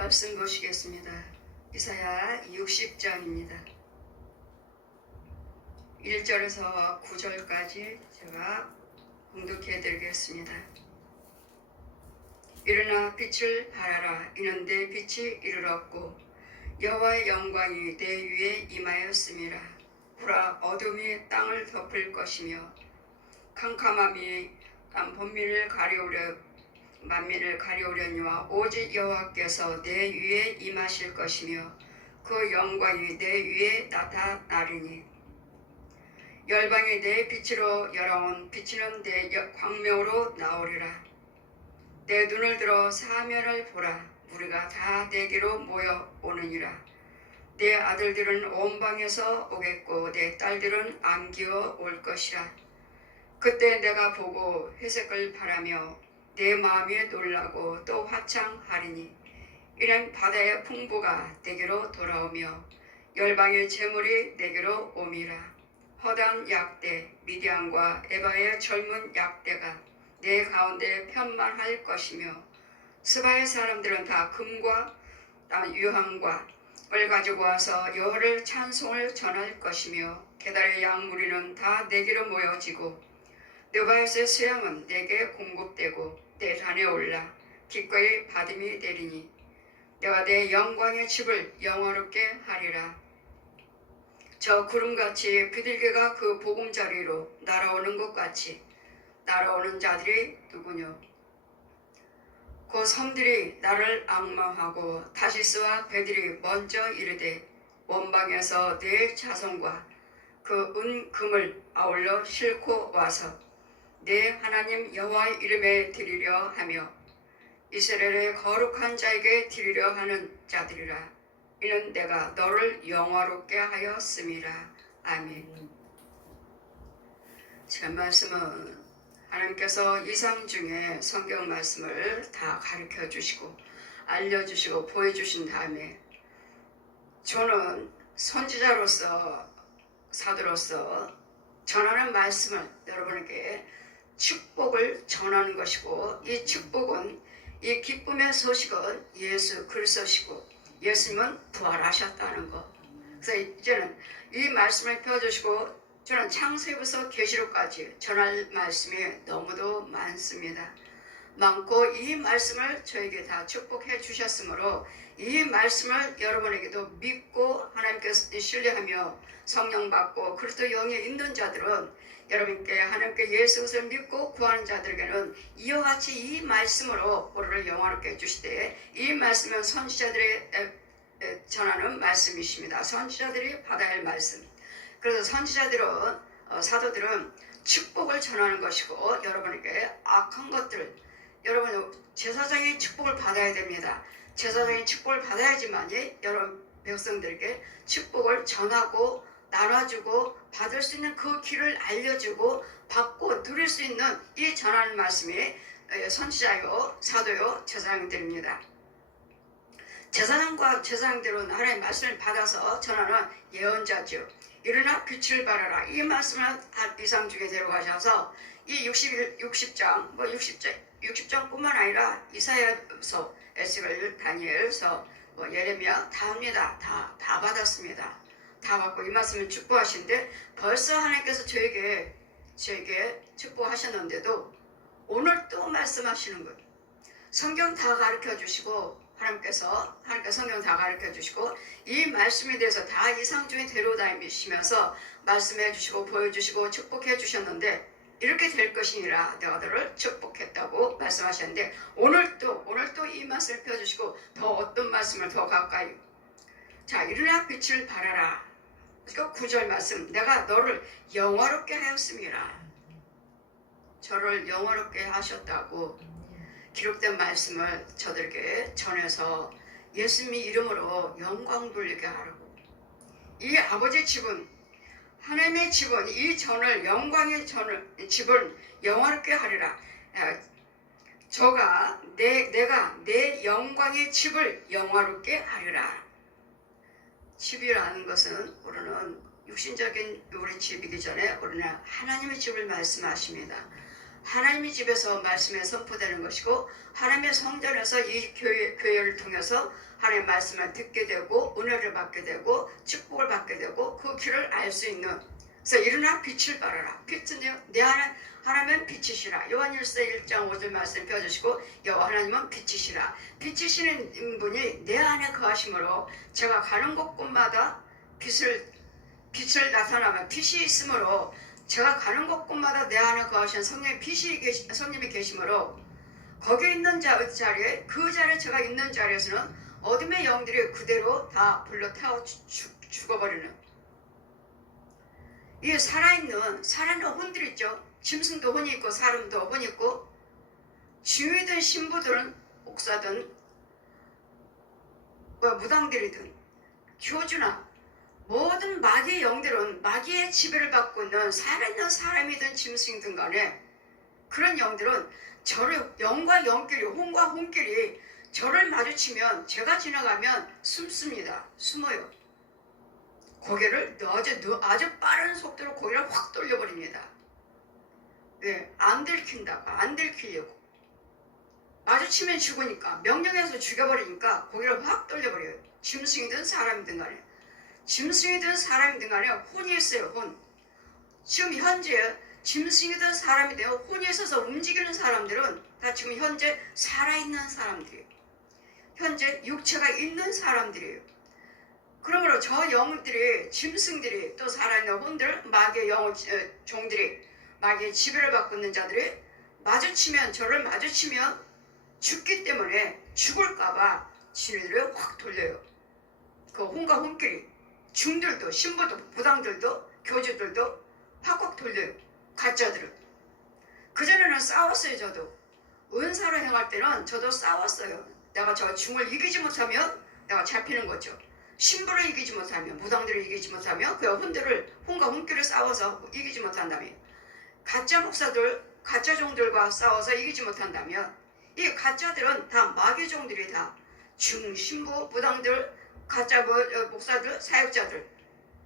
말씀 보시겠습니다. 이사야 60장입니다. 1절에서 9절까지 제가 봉독해 드리겠습니다. 일어나 빛을 발하라. 이는 내 빛이 이르렀고 여호와의 영광이 내 위에 임하였음이라. 보라, 어둠이 땅을 덮을 것이며 캄캄함이 본민을 만민을 가려우려니와 오직 여호와께서 내 위에 임하실 것이며 그 영광이 내 위에 나타나리니 열방이 내 빛으로 열어온 비치는 내 광명으로 나오리라. 내 눈을 들어 사면을 보라. 우리가 다 내게로 모여 오느니라. 내 아들들은 온 방에서 오겠고 내 딸들은 안기어 올 것이라. 그때 내가 보고 회색을 바라며 내 마음이 놀라고 또 화창하리니 이는 바다의 풍부가 내게로 돌아오며 열방의 재물이 내게로 옴이라. 허다한 약대 미디안과 에바의 젊은 약대가 내 가운데 편만할 것이며 스바의 사람들은 다 금과 유황과 을 가지고 와서 여호와를 찬송을 전할 것이며 게달의 양무리는 다 내게로 모여지고 느바요스의 수양은 내게 공급되고 내 산에 올라 기꺼이 받음이 되리니 내가 내 영광의 집을 영화롭게 하리라. 저 구름같이 비둘기가 그 보금자리로 날아오는 것 같이 날아오는 자들이 누구뇨? 그 섬들이 나를 앙망하고 다시스와 베들이 먼저 이르되 원방에서 내 자손과 그 은금을 아울러 싣고 와서 내 하나님 여호와의 이름에 드리려 하며 이스라엘의 거룩한 자에게 드리려 하는 자들이라. 이는 내가 너를 영화롭게 하였음이라. 아멘. 제 말씀은 하나님께서 이상 중에 성경 말씀을 다 가르쳐 주시고 알려주시고 보여주신 다음에 저는 선지자로서 사도로서 전하는 말씀을 여러분에게 축복을 전하는 것이고 이 축복은 이 기쁨의 소식은 예수 그리스도시고 예수님은 부활하셨다는 것. 그래서 이제는 이 말씀을 펴주시고 저는 창세기부터 계시록까지 전할 말씀이 너무도 많습니다. 많고 이 말씀을 저에게 다 축복해 주셨으므로 이 말씀을 여러분에게도 믿고 하나님께서 신뢰하며 성령 받고 그리스도 영에 있는 자들은 여러분께 하나님께 예수 그리스도를 믿고 구하는 자들에게는 이와 같이 이 말씀으로 우리를 영화롭게 해주시되 이 말씀은 선지자들이 전하는 말씀이십니다. 선지자들이 받아야 할 말씀. 그래서 선지자들은 사도들은 축복을 전하는 것이고 여러분에게 악한 것들 여러분 제사장의 축복을 받아야 됩니다. 제사장의 축복을 받아야지만이 여러분 백성들에게 축복을 전하고 나눠주고 받을 수 있는 그 길을 알려주고 받고 누릴 수 있는 이 전하는 말씀이 선지자요 사도요 제사장들입니다. 제사장과 제사장들은 하나님의 말씀을 받아서 전하는 예언자죠. 일어나 빛을 발하라. 이 말씀을 이상 중에 데려가셔서 이 60장뿐만 아니라 이사야서, 에스겔, 다니엘서, 예레미야 다 합니다. 다 받았습니다. 다 받고 이 말씀을 축복하시는데 벌써 하나님께서 저에게 축복하셨는데도 오늘 또 말씀하시는 거예요. 성경 다 가르쳐 주시고 하나님께서 성경 다 가르쳐 주시고 이 말씀에 대해서 다 이상 중에 데려다니시면서 말씀해 주시고 보여주시고 축복해 주셨는데 이렇게 될 것이니라 내가 너를 축복했다고 말씀하셨는데 오늘 또 이 말씀을 펴주시고 더 어떤 말씀을 더 가까이 자 일어나 빛을 발하라. 그러니까 9절 말씀 내가 너를 영화롭게 하였음이라. 저를 영화롭게 하셨다고 기록된 말씀을 저들에게 전해서 예수님의 이름으로 영광 돌리게 하라고. 이 아버지의 집은 하나님의 집은 이 전을 영광의 집을 영화롭게 하리라. 내가 내 영광의 집을 영화롭게 하리라. 집이라는 것은 우리는 육신적인 우리 집이기 전에 우리는 하나님의 집을 말씀하십니다. 하나님의 집에서 말씀에 선포되는 것이고 하나님의 성전에서 이 교회를 통해서 하나님의 말씀을 듣게 되고 은혜를 받게 되고 축복을 받게 되고 그 길을 알 수 있는. 그래서 일어나 빛을 발하라. 빛은 내 안에 하나님은 빛이시라. 요한일서 1장 5절 말씀 펴주시고 여호와 하나님은 빛이시라. 빛이시는 분이 내 안에 거하심으로 제가 가는 곳곳마다 빛을 나타나면 빛이 있으므로 제가 가는 곳곳마다 내 안에 거하신 성령님이 계심으로 거기에 있는 자리에 그 자리에 제가 있는 자리에서는 어둠의 영들이 그대로 다 불러 태워 죽어버리는 이 살아있는 혼들 있죠. 짐승도 혼이 있고 사람도 혼이 있고 주이든 신부든 목사든 무당들이든 교주나 모든 마귀의 영들은 마귀의 지배를 받고 있는 살아있는 사람이든 짐승이든 간에 그런 영들은 저를 영과 영끼리 혼과 혼끼리 저를 마주치면 제가 지나가면 숨습니다. 숨어요. 고개를 아주 빠른 속도로 고개를 확 돌려버립니다. 왜? 안 들킨다고 안 들키려고. 마주치면 죽으니까 명령해서 죽여버리니까 고개를 확 돌려버려요. 짐승이든 사람이든 간에. 짐승이든 사람이든 간에 혼이 있어요. 혼. 지금 현재 짐승이든 사람이든 혼이 있어서 움직이는 사람들은 다 지금 현재 살아있는 사람들이에요. 현재 육체가 있는 사람들이에요. 그러므로 저 영들이 짐승들이 또 살아있는 혼들 마귀의 종들이 마귀의 지배를 받고 있는 자들이 저를 마주치면 죽기 때문에 죽을까봐 지네들을 확 돌려요. 그 혼과 혼끼리 중들도 신부도 부당들도 교주들도 확 돌려요. 가짜들은. 그전에는 싸웠어요. 저도 은사로 행할 때는 저도 싸웠어요. 내가 저 중을 이기지 못하면 내가 잡히는 거죠. 신부를 이기지 못하면 무당들을 이기지 못하면 그 혼과 혼끼를 싸워서 이기지 못한다면 가짜 목사들 가짜 종들과 싸워서 이기지 못한다면 이 가짜들은 다 마귀 종들이 다 신부 무당들 가짜 목사들 사역자들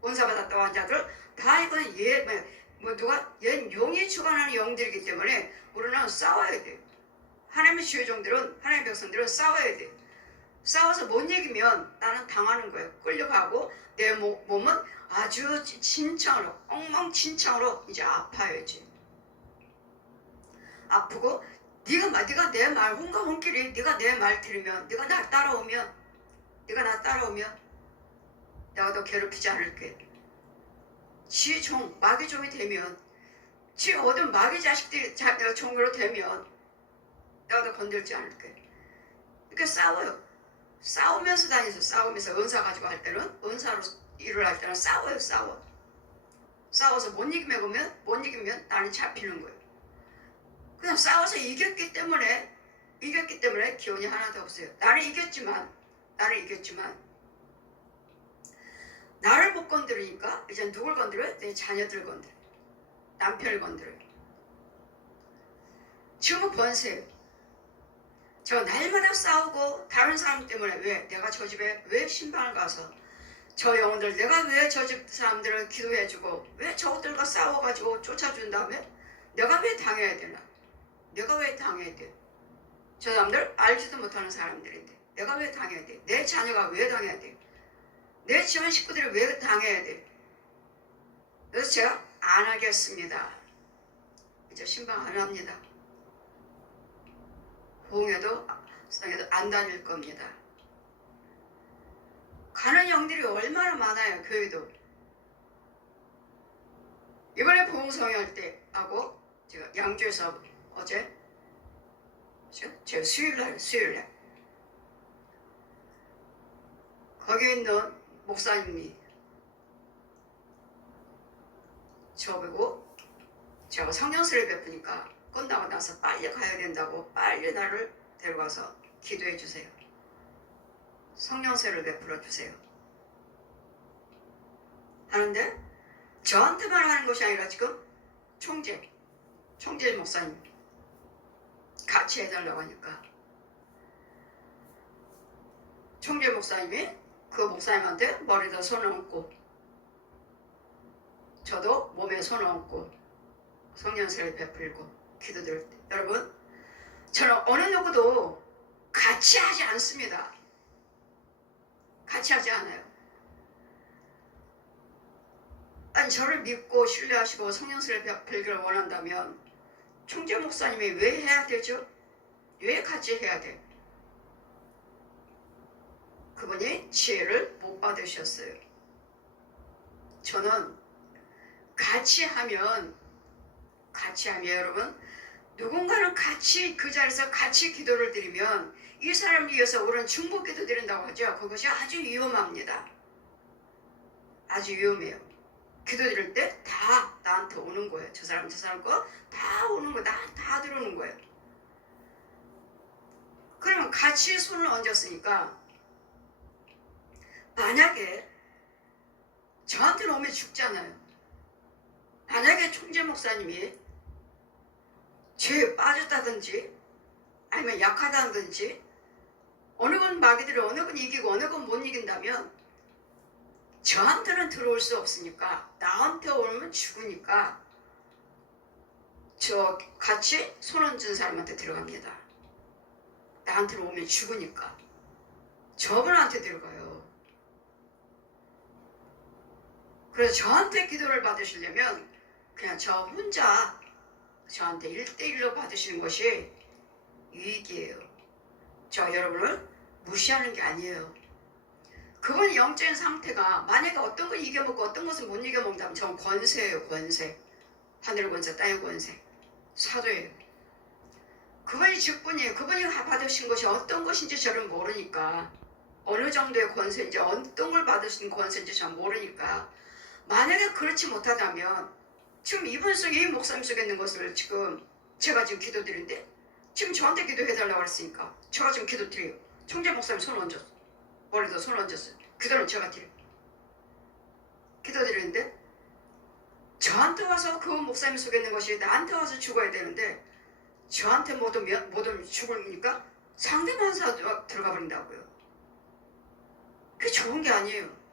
은사받았다고 한 자들 다 이거는 옛 용이 주관하는 영들이기 때문에 우리는 싸워야 돼요. 하나님의 주의 종들은 하나님의 백성들은 싸워야 돼요. 싸워서 못 이기면 나는 당하는 거예요. 끌려가고 내 몸은 아주 진창으로 엉망진창으로 이제 아파야지. 아프고 네가 내 말 혼과 혼끼리 네가 내 말 들으면 네가 나 따라오면 내가 너 괴롭히지 않을게. 지 종 마귀 종이 되면 지 어떤 마귀 자식들이 종으로 되면 내가 너 건들지 않을게. 이렇게 싸워요. 싸우면서 다니서 싸우면서 은사 가지고 할 때는 은사로 일을 할 때는 싸워요. 싸워서 못 이기면 나는 잡히는 거예요. 그냥 싸워서 이겼기 때문에 기운이 하나도 없어요. 나는 이겼지만 나를 못 건드리니까 이제 누굴 건드려요? 내 자녀들 건드려요. 남편을 건드려요. 지금은 권세예요. 저 날마다 싸우고 다른 사람 때문에 왜 내가 저 집에 왜 신방을 가서 저 영혼들 내가 왜 저 집 사람들을 기도해주고 왜 저것들과 싸워가지고 쫓아준 다음에 내가 왜 당해야 되나? 내가 왜 당해야 돼? 저 사람들 알지도 못하는 사람들인데 내가 왜 당해야 돼? 내 자녀가 왜 당해야 돼? 내 집안 식구들이 왜 당해야 돼? 그래서 제가 안 하겠습니다. 이제 신방 안 합니다. 봉에도 성에도 안 다닐 겁니다. 가는 영들이 얼마나 많아요. 교회도. 이번에 봉성할 때 하고 제가 양주에서 어제 제가 수요일날 거기 있는 목사님이 저보고 제가 성령세를 베푸니까 끝나고 나서 빨리 가야 된다고 빨리 나를 데려가서 기도해 주세요. 성령세를 베풀어 주세요. 하는데 저한테만 하는 것이 아니라 지금 총재 목사님 같이 해달라고 하니까 총재 목사님이 그 목사님한테 머리에다 손을 얹고 저도 몸에 손을 얹고 성령세를 베풀고 기도드릴 때. 여러분, 저는 어느 누구도 같이 하지 않습니다. 같이 하지 않아요. 아니, 저를 믿고 신뢰하시고 성령스를 배기를 원한다면 총재 목사님이 왜 해야 되죠? 왜 같이 해야 돼? 그분이 지혜를 못 받으셨어요. 저는 같이 하면 여러분, 누군가는 같이 그 자리에서 같이 기도를 드리면 이 사람을 위해서 우리는 중보 기도 드린다고 하죠. 그것이 아주 위험합니다. 아주 위험해요. 기도 드릴 때 다 나한테 오는 거예요. 저 사람 거 다 오는 거예요. 다 들어오는 거예요. 그러면 같이 손을 얹었으니까 만약에 저한테 오면 죽잖아요. 만약에 총재 목사님이 죄에 빠졌다든지 아니면 약하다든지 어느 건 마귀들을 어느 건 이기고 어느 건 못 이긴다면 저한테는 들어올 수 없으니까 나한테 오면 죽으니까 저 같이 손 얹은 사람한테 들어갑니다. 나한테 오면 죽으니까 저분한테 들어가요. 그래서 저한테 기도를 받으시려면 그냥 저 혼자 저한테 1대1로 받으시는 것이 유익이에요. 저 여러분을 무시하는 게 아니에요. 그건 영적인 상태가 만약에 어떤 걸 이겨먹고 어떤 것을 못 이겨먹는다면 저는 권세예요. 권세. 하늘 권세, 땅의 권세. 사도예요. 그분이 직분이에요. 그분이 받으신 것이 어떤 것인지 저는 모르니까 어느 정도의 권세인지 어떤 걸 받으신 권세인지 저는 모르니까 만약에 그렇지 못하다면 지금 이분 속에 이 목사님 속에 있는 것을 지금 제가 지금 기도드리는데 지금 저한테 기도해달라고 했으니까 제가 지금 기도드려요. 총재 목사님 손 얹었어. 머리도 손 얹었어요. 기도는 제가 드려요. 기도드리는데 저한테 와서 그 목사님 속에 있는 것이 나한테 와서 죽어야 되는데 저한테 못 오면 죽으니까 상대방 사도 들어가 버린다고요. 그게 좋은 게 아니에요.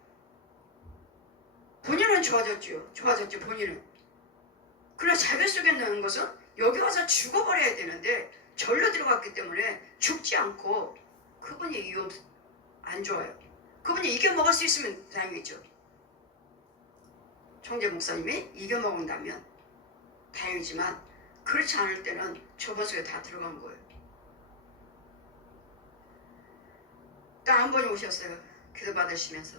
본인은 좋아졌죠. 본인은. 그러나 자기 속에 있는 것은 여기 와서 죽어버려야 되는데 절로 들어갔기 때문에 죽지 않고 그분이 위험 안 좋아요. 그분이 이겨먹을 수 있으면 다행이죠. 총재 목사님이 이겨먹는다면 다행이지만 그렇지 않을 때는 저번 속에 다 들어간 거예요. 딱 한 번이 오셨어요. 기도 받으시면서.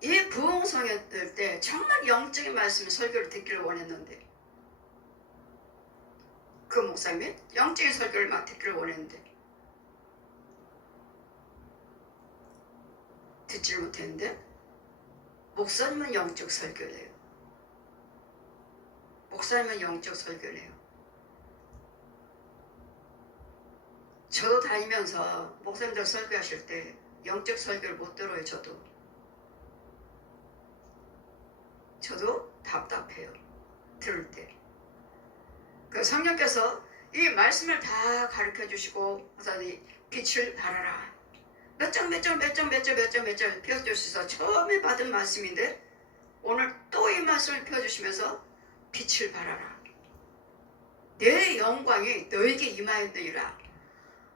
이 부흥성에 들 때 정말 영적인 말씀 설교를 듣기를 원했는데 그 목사님이 영적인 설교를 막 듣기를 원했는데 듣지를 못했는데 목사님은 영적 설교를 해요. 목사님은 영적 설교를 해요. 저도 다니면서 목사님들 설교하실 때 영적 설교를 못 들어요. 저도 답답해요. 들을 때. 그 성령께서 이 말씀을 다 가르쳐 주시고 빛을 발하라. 몇 장 펴주셔서 처음에 받은 말씀인데 오늘 또 이 말씀을 펴주시면서 빛을 발하라. 내 영광이 너에게 임하였느니라.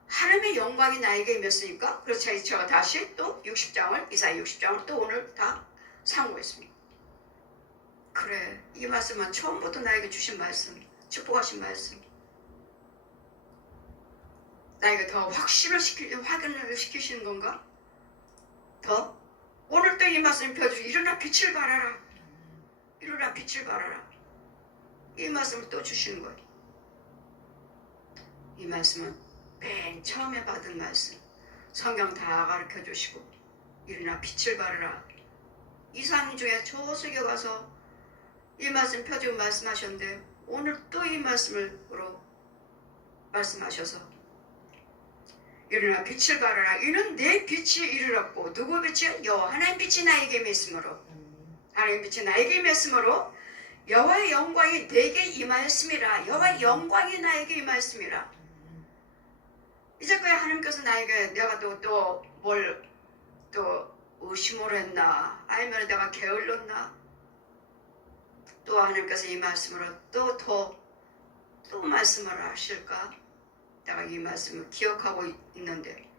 하나님의 영광이 나에게 임했으니까 그래서 제가 다시 또 60장을 이사야 60장을 또 오늘 다 상고했습니다. 그래, 이 말씀은 처음부터 나에게 주신 말씀, 축복하신 말씀. 나에게 더 확신을 확인을 시키시는 건가? 더? 오늘 또 이 말씀 펴주시고 일어나 빛을 발하라. 일어나 빛을 발하라. 이 말씀을 또 주시는 거예요. 이 말씀은 맨 처음에 받은 말씀. 성경 다 가르쳐 주시고 일어나 빛을 발하라. 이상 중에 저 속에 가서 이 말씀 펴주고 말씀하셨는데 오늘 또 이 말씀으로 말씀하셔서 일어나 빛을 발하라. 이는 내 빛이 이르렀고 누구 빛이? 여호와 하나님 빛이 나에게 임했으므로 하나님 빛이 나에게 임했으므로 여호와의 영광이 내게 임하였음이라. 여호와의 영광이 나에게 임하였음이라. 이제까지 하나님께서 나에게 내가 또 뭘 또 의심을 했나 아니면 내가 게을렀나 또 하나님께서 이 말씀으로 또 더 또 말씀을 하실까? 내가 이 말씀을 기억하고 있는데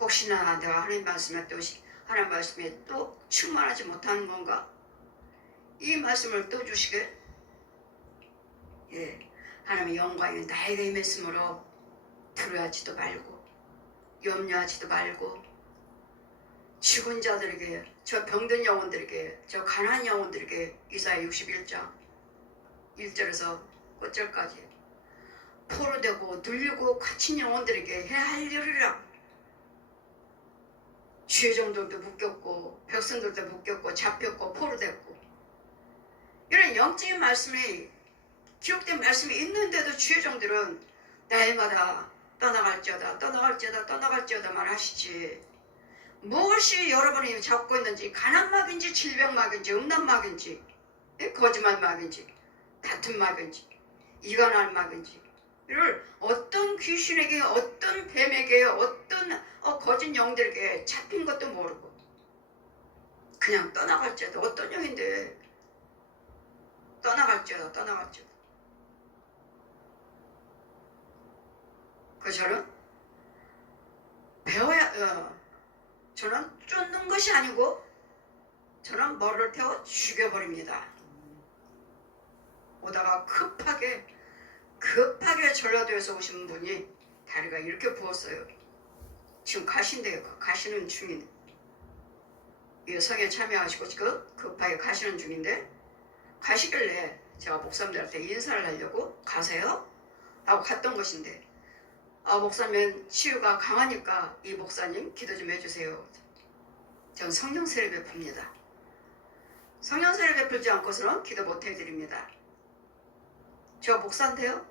혹시나 내가 하나님 말씀에 또 충만하지 못하는 건가? 이 말씀을 또 주시게? 예, 하나님의 영광이 나에게 임했으므로 두려워하지도 말고 염려하지도 말고 죽은 자들에게, 저 병든 영혼들에게, 저 가난한 영혼들에게 이사야 61장 1절에서 9절까지 포로되고 눌리고 갇힌 영혼들에게 헤아리리라. 주의종들도 묶였고 백성들도 묶였고 잡혔고 포로됐고 이런 영적인 말씀이 기록된 말씀이 있는데도 주의종들은 날마다 떠나갈지어다 말하시지. 무엇이 여러분이 잡고 있는지 가난막인지 질병막인지 음란막인지 거짓말막인지 다툼 막인지 이간할 막인지 이를 어떤 귀신에게 어떤 뱀에게 어떤 거짓 영들에게 잡힌 것도 모르고 그냥 떠나갈지어다. 어떤 영인데 떠나갈지어다. 그 저는 배워야 저는 쫓는 것이 아니고 저는 머리를 태워 죽여버립니다. 오다가 급하게 전라도에서 오신 분이 다리가 이렇게 부었어요. 지금 가신대요. 가시는 중인. 이 성에 참여하시고 지금 급하게 가시는 중인데 가시길래 제가 목사님들한테 인사를 하려고 가세요? 라고 갔던 것인데 목사님 치유가 강하니까 이 목사님 기도 좀 해주세요. 전 성령 세례 베풉니다. 성령 세례 베풀지 않고서는 기도 못 해드립니다. 저 목사인데요?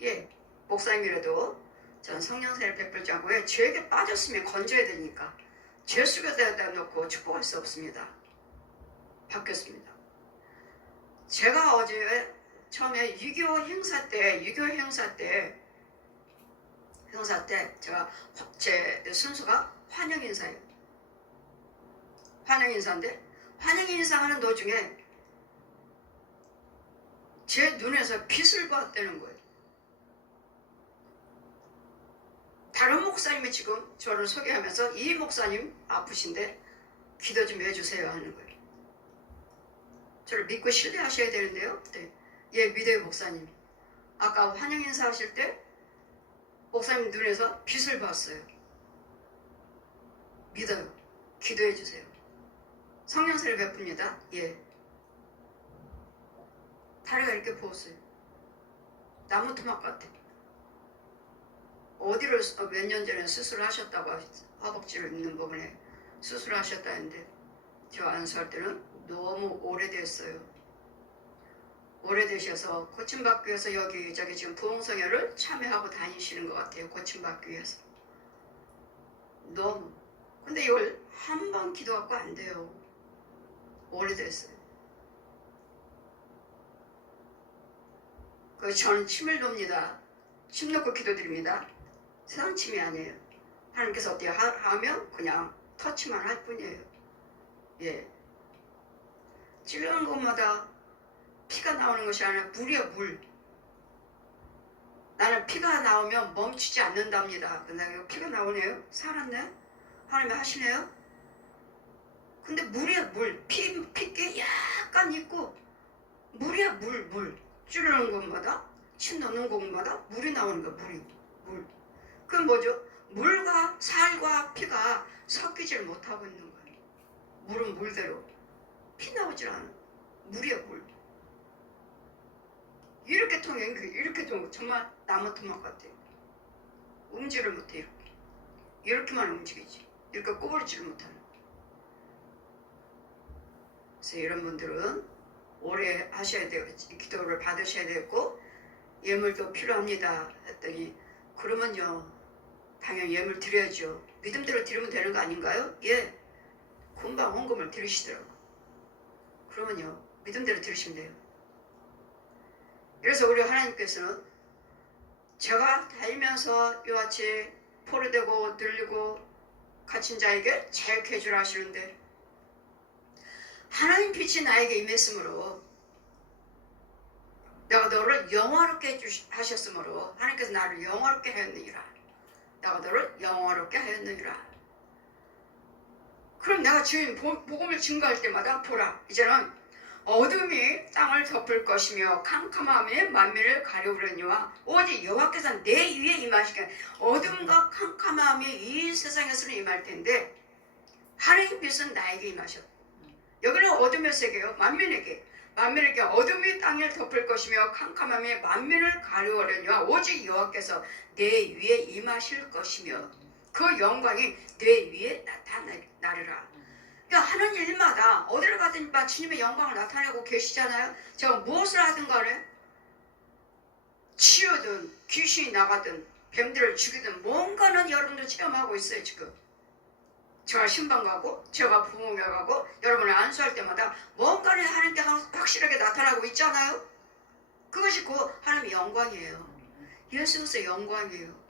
예, 목사님이라도 전 성령 세례 베풀지 않고 왜 죄에게 빠졌으면 건져야 되니까 죄 속에 대다 놓고 축복할 수 없습니다. 바뀌었습니다. 제가 어제 처음에 유교 행사 때 제가 제 순서가 환영 인사예요. 환영 인사인데 환영 인사하는 도중에 제 눈에서 빛을 봤다는 거예요. 다른 목사님이 지금 저를 소개하면서 이 목사님 아프신데 기도 좀 해주세요 하는 거예요. 저를 믿고 신뢰하셔야 되는데요. 네. 예, 믿어요 목사님. 아까 환영 인사하실 때 목사님 눈에서 빛을 봤어요. 믿어요. 기도해 주세요. 성령 세례 베풉니다. 예. 다리가 이렇게 부었어요. 나무 토막 같아. 어디를 몇 년 전에 수술하셨다고 허벅지를 있는 부분에 수술하셨다는데 저 안수할 때는 너무 오래됐어요. 오래되셔서 고침받기 위해서 여기저기 지금 부흥성회를 참여하고 다니시는 것 같아요. 고침받기 위해서. 너무. 근데 이걸 한 번 기도하고 안 돼요. 오래됐어요. 저는 침을 놓습니다. 침 놓고 기도드립니다. 세상 침이 아니에요. 하나님께서 어떻게 하면 그냥 터치만 할 뿐이에요. 예. 찌르는 것마다 피가 나오는 것이 아니라 물이야 물. 나는 피가 나오면 멈추지 않는답니다. 근데 피가 나오네요. 살았네. 하나님이 하시네요. 근데 물이야 물. 피께 약간 있고 물이야 물. 찌르는 것마다 침 넣는 곳마다 물이 나오는 거야. 물. 그건 뭐죠? 물과 살과 피가 섞이질 못하고 있는 거예요. 물은 물대로. 피 나오질 않아. 물이야 물. 이렇게 통해. 정말 나무 토막 같아요. 움직이를 못해. 이렇게만 움직이지. 이렇게 꼬부리지를 못하는. 그래서 이런 분들은 오래 하셔야 돼요. 기도를 받으셔야 되고 예물도 필요합니다. 했더니 그러면요. 당연히 예물 드려야죠. 믿음대로 드리면 되는 거 아닌가요? 예. 금방 헌금을 드리시더라고. 그러면요. 믿음대로 드리시면 돼요. 그래서 우리 하나님께서는 제가 다니면서 이같이 포로되고 늘리고 갇힌 자에게 자유케 해주라 하시는데 하나님 빛이 나에게 임했으므로 내가 너를 영화롭게 하셨으므로 하나님께서 나를 영화롭게 하였느니라. 내가 너를 영화롭게 하였느니라. 그럼 내가 주님 복음을 증거할 때마다 보라, 이제는 어둠이 땅을 덮을 것이며 캄캄함이 만민을 가려우려니와 오직 여호와께서 내 위에 임하시게. 어둠과 캄캄함이 이 세상에서는 임할 텐데 하나님 빛은 나에게 임하셔. 여기는 어둠의 세계요, 만민에게 어둠이 땅을 덮을 것이며 캄캄함이 만민을 가려우려니와 오직 여호와께서 내 위에 임하실 것이며 그 영광이 내 위에 나타나리라. 그러니까 하는 일마다 어디를 가든 주님의 영광을 나타내고 계시잖아요. 제가 무엇을 하든 간에 치유든 귀신이 나가든 뱀들을 죽이든 뭔가는 여러분들 체험하고 있어요. 지금 제가 신방 가고 제가 부모교 가고 여러분을 안수할 때마다 뭔가는 하나님께 확실하게 나타나고 있잖아요. 그것이 곧 하나님의 영광이에요. 예수 그리스도의 영광이에요.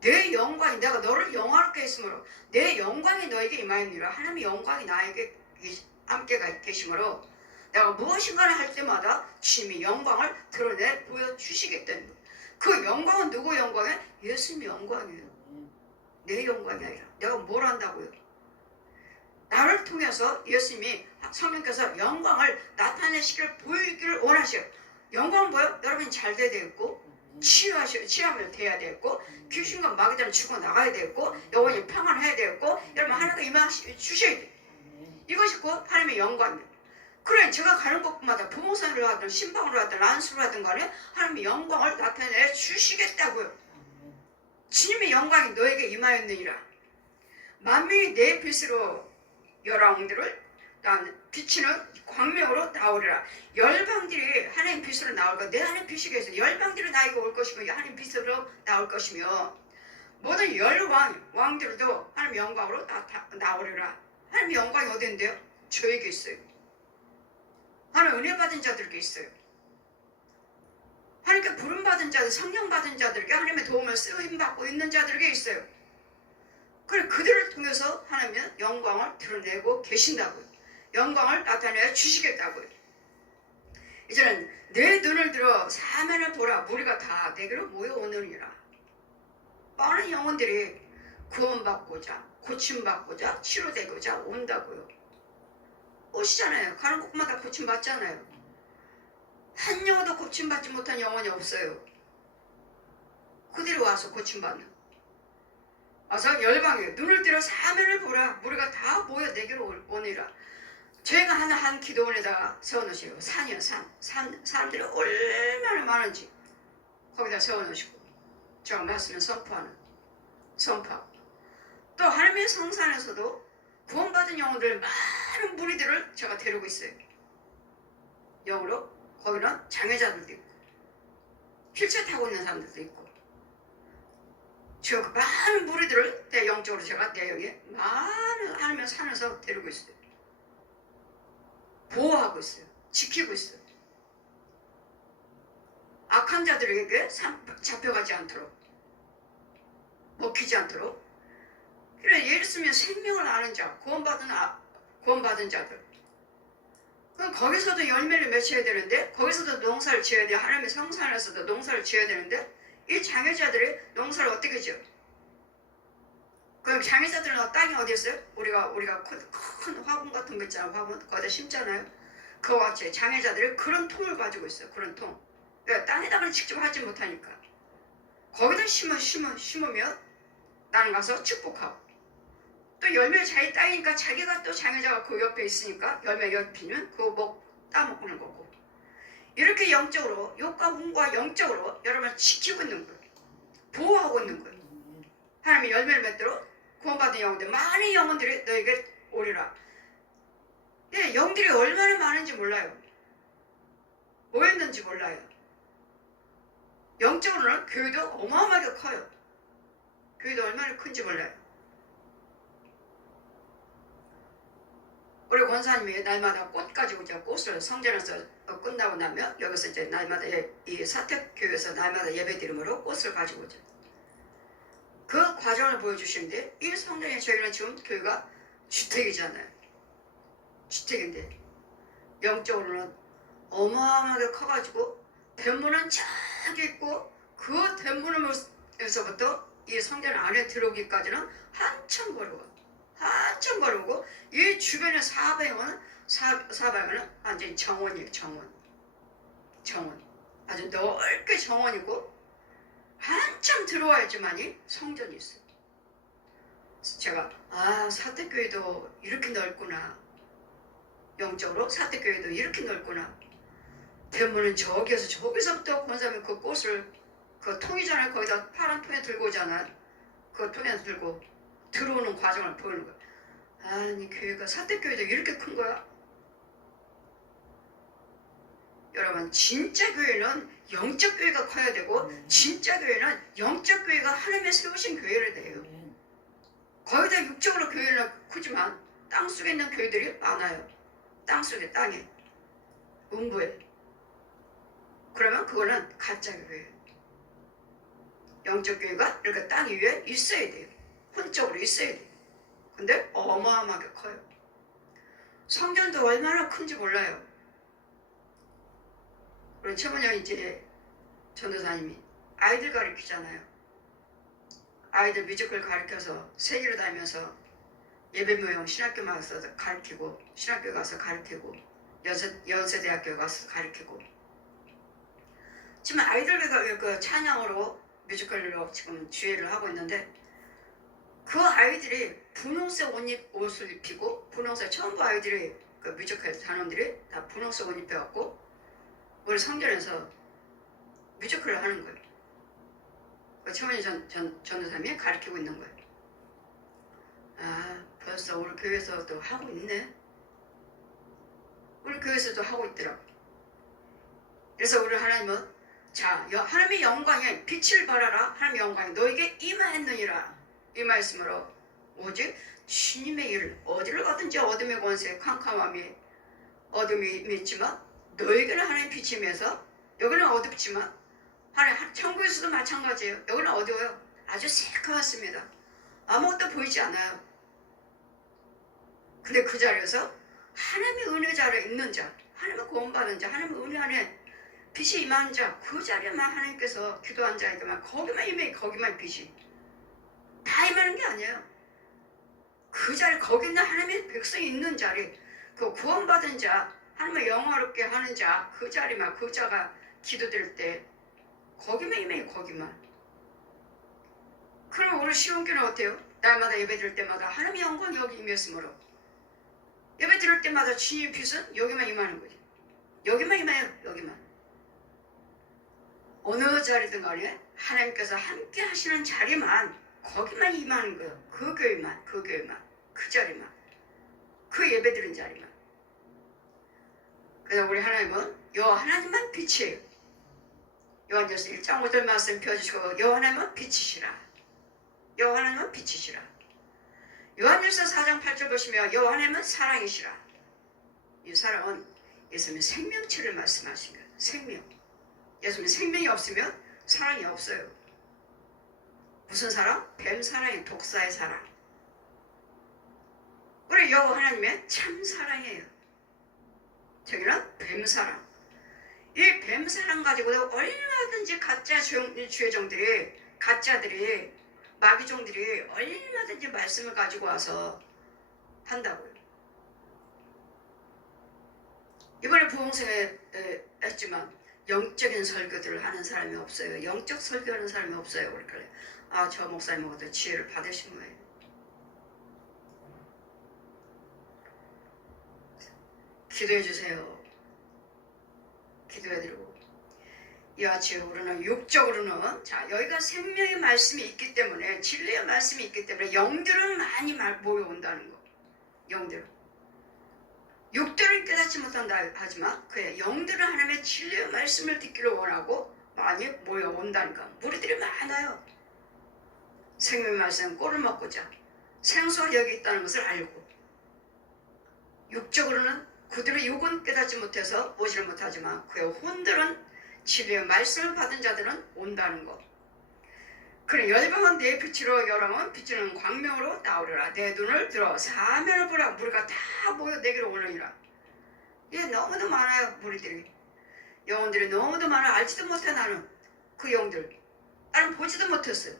내 영광이, 내가 너를 영화롭게 했으므로 내 영광이 너에게 임하였느니라. 하나님의 영광이 나에게 함께 계시므로 내가 무엇인가를 할 때마다 주님의 영광을 드러내 보여주시겠다는 거예요. 그 영광은 누구 영광이에요? 예수님의 영광이에요. 내 영광이 아니라. 내가 뭘 한다고요? 나를 통해서 예수님이 성령께서 영광을 나타내시길 보이기를 원하셔요. 영광은 뭐예요? 여러분이 잘 돼야 되겠고 치유하면 돼야 되겠고 귀신과 마귀들은 죽어나가야 되겠고 영원히 평안해야 되겠고 여러분 하나님께 임하주셔야 돼요. 이것이 곧 하나님의 영광이에요. 그래 제가 가는 곳마다 부모선을 하든 신방을 하든 안수를 하든 간에 하나님의 영광을 나타내 주시겠다고요. 주님의 영광이 너에게 임하였느니라. 만민이 내 빛으로 열왕들을 비치는 광명으로 나오리라. 열방들이 하나님 빛으로 나올까? 내 하나님 빛이 계셔. 열방들이 나에게 올 것이며 하나님 빛으로 나올 것이며 모든 열왕들도 하나님 영광으로 나오리라. 하나님 영광이 어디 있는데요? 저에게 있어요. 하나님 은혜 받은 자들에게 있어요. 하나님께 부름 받은 자들, 성령 받은 자들에게 하나님의 도움을 쓰임 받고 있는 자들에게 있어요. 그래 그들을 통해서 하나님은 영광을 드러내고 계신다고요. 영광을 나타내 주시겠다고요. 이제는 내 눈을 들어 사면을 보라. 무리가 다 내게로 모여오느니라. 많은 영혼들이 구원받고자 고침받고자 치료되고자 온다고요. 오시잖아요. 가는 곳마다 고침받잖아요. 한 영혼도 고침받지 못한 영혼이 없어요. 그들이 와서 고침받는. 와서 열방에 눈을 들어 사면을 보라. 무리가 다 모여 내게로 오니라. 저희가 한 기도원에다가 세워놓으시고 산이요 사람들이 얼마나 많은지 거기다 세워놓으시고 제가 말씀을 선포하고 또 하나님의 성산에서도 구원받은 영혼들 많은 무리들을 제가 데리고 있어요. 영으로 거기는 장애자들도 있고 휠체어 타고 있는 사람들도 있고 제가 그 많은 무리들을 영적으로 제가 내 영에 많은 하나님의 산에서 데리고 있어요. 보호하고 있어요. 지키고 있어요. 악한 자들에게 잡혀가지 않도록 먹히지 않도록. 그래 예를 들면 생명을 아는 자, 구원받은 자들. 그럼 거기서도 열매를 맺혀야 되는데 거기서도 농사를 지어야 돼요. 하나님의 성산에서도 농사를 지어야 되는데 이 장애자들이 농사를 어떻게 지어? 그럼 장애자들은 땅이 어디 있어요? 우리가 큰 화분 같은 거 있잖아요. 화분 거기다 심잖아요. 그와 같이 장애자들이 그런 통을 가지고 있어요. 그런 통. 그러니까 땅에다가 직접 하지 못하니까 거기다 심으면 나는 가서 축복하고 또 열매 자기 땅이니까 자기가 또 장애자가 그 옆에 있으니까 열매 옆이면 그거 따먹는 거고 이렇게 영적으로 욕과 훈과 영적으로 여러분을 지키고 있는 거예요. 보호하고 있는 거예요. 하나님의 열매를 맺도록 구원받은 영혼들 많은 영혼들이 너에게 오리라. 네, 영들이 얼마나 많은지 몰라요. 뭐였는지 몰라요. 영적으로는 교회도 어마어마하게 커요. 교회도 얼마나 큰지 몰라요. 우리 권사님이 날마다 꽃 가지고 이제 꽃을 성전에서 끝나고 나면 여기서 이제 날마다 이 사택교회에서 날마다 예배드림으로 꽃을 가지고 오죠. 그 과정을 보여주시는데 이 성전에 저희는 지금 교회가 주택이잖아요. 주택인데 영적으로는 어마어마하게 커가지고 대문은 저기 있고 그 대문에서부터 이 성전 안에 들어오기까지는 한참 걸어오고 이 주변의 사방은 완전히 정원이에요. 정원 아주 넓게 정원이고 한참 들어와야지만이 성전이 있어요. 제가 사택교회도 이렇게 넓구나, 영적으로 사택교회도 이렇게 넓구나. 대문은 저기서부터 권사님이 그 꽃을 그 통이잖아요. 거기다 파란 통에 들고 오잖아요. 그 통에 들고 들어오는 과정을 보이는 거야. 아니 교회가 사택교회도 이렇게 큰 거야? 여러분, 진짜 교회는 영적 교회가 커야 되고 진짜 교회는 영적 교회가 하나님의 세우신 교회를 돼요. 거기다 육적으로 교회는 크지만 땅속에 있는 교회들이 많아요. 땅에 음부에. 그러면 그거는 가짜 교회예요. 영적 교회가 이렇게 땅 위에 있어야 돼요. 혼적으로 있어야 돼요. 근데 어마어마하게 커요. 성전도 얼마나 큰지 몰라요. 우리 최문영 이제 전도사님이 아이들 가르치잖아요. 아이들 뮤지컬 가르쳐서 세계로 다니면서 예배모형 신학교 가서 가르치고, 신학교 가서 가르치고, 연세대학교 가서 가르치고. 지금 아이들 그 찬양으로 뮤지컬로 지금 주회를 하고 있는데, 그 아이들이 분홍색 옷을 입히고, 분홍색 전부 아이들이 그 뮤지컬 단원들이 다 분홍색 옷 입혀갖고 우리 성전에서 뮤지컬을 하는 거예요. 그 최원희 전도사님이 가르치고 있는 거예요. 벌써 우리 교회에서도 하고 있네. 우리 교회에서도 하고 있더라고. 그래서 우리 하나님은 하나님의 영광이 빛을 발하라. 하나님의 영광이 너에게 임하였느니라. 이 말씀으로 오직 주님의 일, 어디를 가든지 어둠의 권세, 캄캄함이 어둠이 있지만 너에게는 하나님의 빛이 임해서, 여기는 어둡지만 하나님 천국에서도 마찬가지예요. 여기는 어두워요. 아주 새카맣습니다. 아무것도 보이지 않아요. 근데 그 자리에서 하나님의 은혜 자리에 있는 자, 하나님의 구원받은 자, 하나님의 은혜 안에 빛이 임하는 자, 그 자리에만 하나님께서 기도한 자에게만 거기만 임해. 거기만 빛이 다 임하는 게 아니에요. 그 자리, 거기 있는 하나님의 백성이 있는 자리, 그 구원받은 자, 하나님을 영화롭게 하는 자, 그 자리만, 그 자가 기도드릴 때 거기만 임해. 거기만. 그럼 우리 시온교는 어때요? 날마다 예배 드릴 때마다 하나님의 영광이 여기 임했으므로 예배 드릴 때마다 주님의 빛은 여기만 임하는 거지. 여기만 임해요. 여기만. 어느 자리든 간에 하나님께서 함께 하시는 자리만, 거기만 임하는 거예요. 그 교회만, 그 자리만, 그 예배 드린 자리만. 그래서 우리 하나님은 하나님만 빛이에요. 요한일서 1장 5절 말씀 펴주시고, 하나님은 빛이시라. 하나님은 빛이시라. 요한일서 4장 8절 보시면 하나님은 사랑이시라. 이 사랑은 예수님의 생명체를 말씀하십니다. 생명. 예수님의 생명이 없으면 사랑이 없어요. 무슨 사랑? 뱀 사랑이, 독사의 사랑. 우리 하나님의 참 사랑이에요. 저기는 뱀 사랑. 이 뱀 사랑 가지고도 얼마든지 가짜 주의종들이, 가짜들이, 마귀종들이 얼마든지 말씀을 가지고 와서 한다고요. 이번에 부흥성에 했지만 영적인 설교들을 하는 사람이 없어요. 영적 설교하는 사람이 없어요. 그러니까 저 목사님하고도 지혜를 받으신 거예요. 기도해 주세요. 기도해드리고, 이와 같이 우리는 육적으로는 여기가 생명의 말씀이 있기 때문에, 진리의 말씀이 있기 때문에 영들은 많이 모여온다는 거. 영들은 육들은 깨닫지 못한다 하지만 그의 영들은 하나님의 진리의 말씀을 듣기를 원하고 많이 모여온다니까. 무리들이 많아요. 생명의 말씀 꼴을 먹고자 생수가 여기 있다는 것을 알고, 육적으로는 그들의 육은 깨닫지 못해서 오지를 못하지만 그의 혼들은, 진리의 말씀을 받은 자들은 온다는 것. 그래, 열방은 내 빛으로, 열방은 비추는 광명으로 나오리라. 내 눈을 들어 사면을 보라. 무리가 다 모여 내게로 오느니라. 너무도 많아요. 무리들이. 영혼들이 너무도 많아. 알지도 못해. 나는 그 영들 나는 보지도 못했어요.